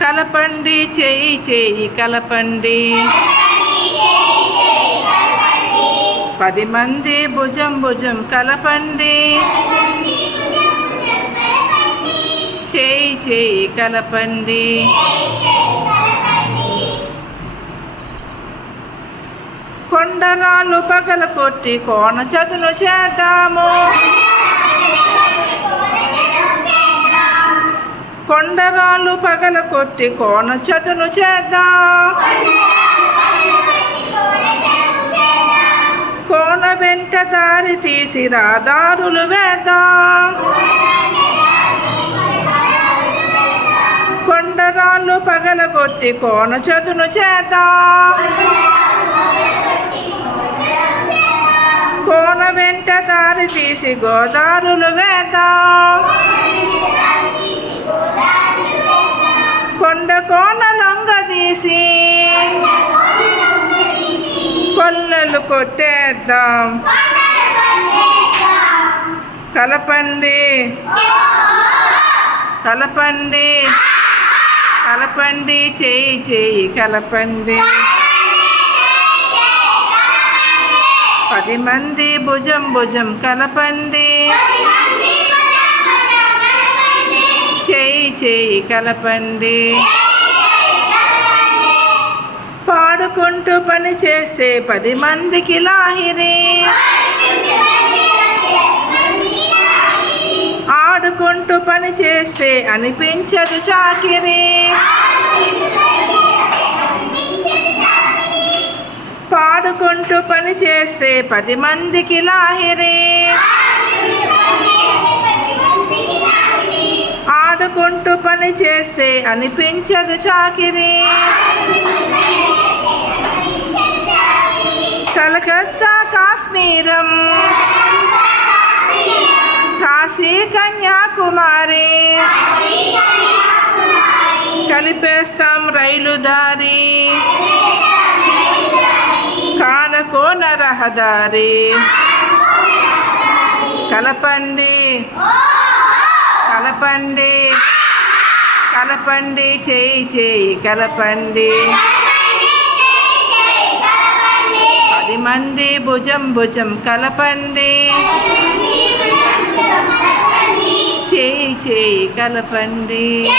కలపండి చేయి చేయి కలపండి. పది మంది భుజం భుజం కలపండి. చేయి చేయి కలపండి. కొండరాలు పగల కొట్టి కోణ చదును చేద్దాము కొండరాలు పగల కొట్టి కోన చదును చేద్దాం? కోన వెంట దారి తీసి రాదారులు వేద్దాం? కొండరాళ్ళు పగలగొట్టి కోన చదును చేద్దాం? కోన వెంట దారి తీసి గోదారులు వేద్దాం కొండ కోన లొంగ తీసి కొల్లలు కొట్టేద్దాం. కలపండి. కలపండి. కలపండి. చేయి చేయి కలపండి. పది మంది భుజం భుజం కలపండి. చేయి చేయి కలపండి. పాడుకుంటూ పని చేస్తే పది మందికి లాహిరి. ఆడుకుంటూ పని చేస్తే అనిపించదు చాకిరి. పాడుకుంటూ పని చేస్తే పది మందికి లాహిరి. ఆడుకుంటూ పని చేస్తే అనిపించదు చాకిరి. కలకత్తా కాశ్మీరం. కాశీ కన్యాకుమారి. కలిపేస్తాం రైలు దారి. కానకోన రహదారి. కలపండి. కలపండి. కలపండి చేయి చేయి కలపండి. మంది భుజం భుజం కలపండి. చేయి చేయి కలపండి.